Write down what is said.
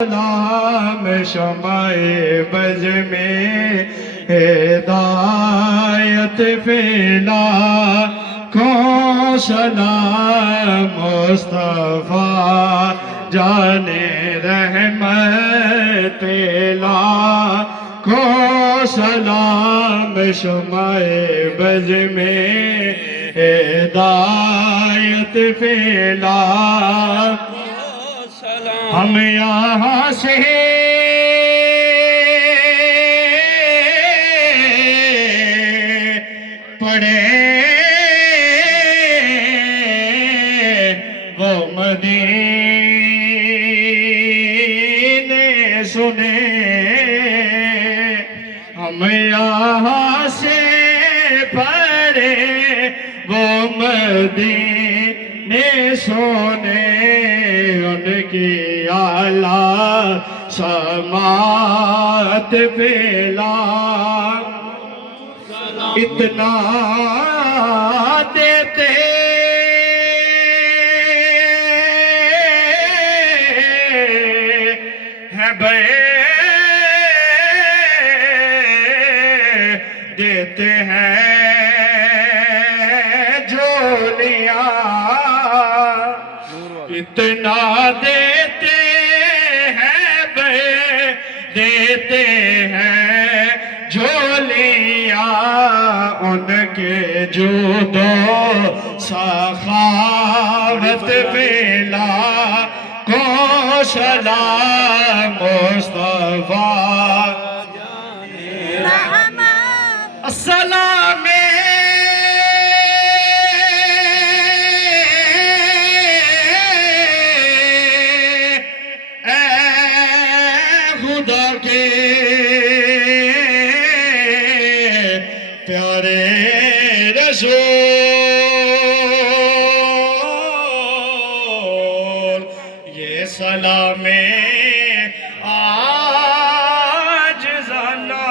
سلام شمع بز میں ہدایت پھیلا کو سلام مصطفیٰ جان رحمت پھیلا کو سلام شمع بز میں ہدایت پھیلا ہم یہاں سے پڑھے وہ مدینے سنے ہم یہاں سے پڑھے وہ مدینے سنے ان کی اعلیٰ سماعت پھیلا اتنا دیتے ہیں دیتے ہیں جو لیا اتنا دیتے دیتے ہیں جو لیا ان کے جود و سخاوت پھیلا کو سلام مصطفیٰ السلام خدا کے پیارے رسول یہ سلام آج زنا